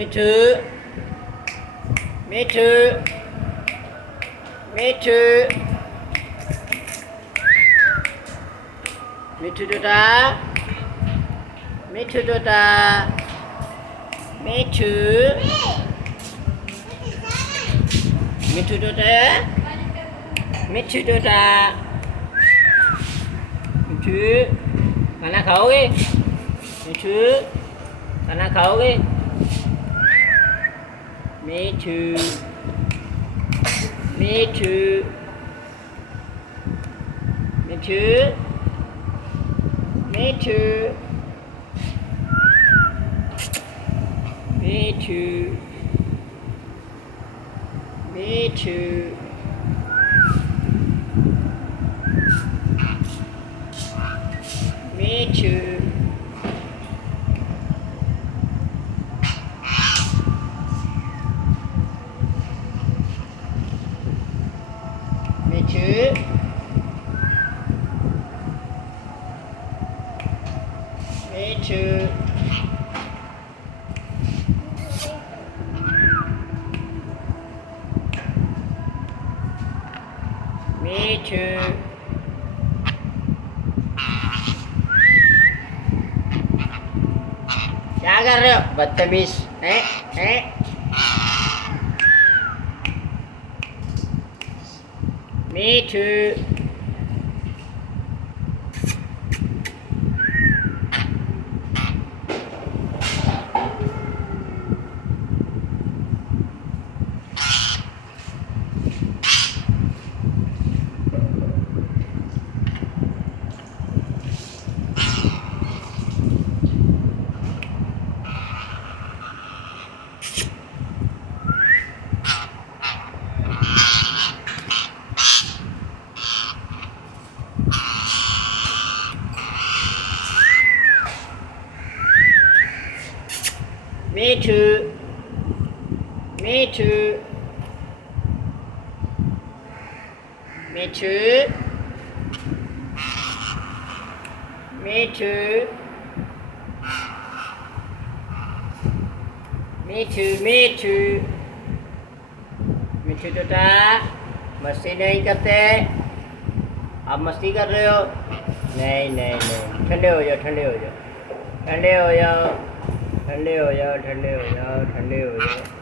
मिठू मिठू मिठू मिठू तोता मिठू तोता मिठू मिठू तोता मिठू तोता मिठू खाना खाओगे मिठू खाना खाओगे मिठू मिठू मिठू मिठू मिठू मिठू मिठू मिठू मिठू मिठू क्या कर रहे हो बदतमीज हैं मिठू मिठू मिठू मिठू मिठू मिठू मिठू मिठू तोता मस्ती नहीं करते आप मस्ती कर रहे हो नहीं नहीं नहीं ठंडे हो जाओ ठंडे हो जाओ ठंडे हो जाओ ठंडे हो जाओ ठंडे हो जाओ ठंडे हो जाओ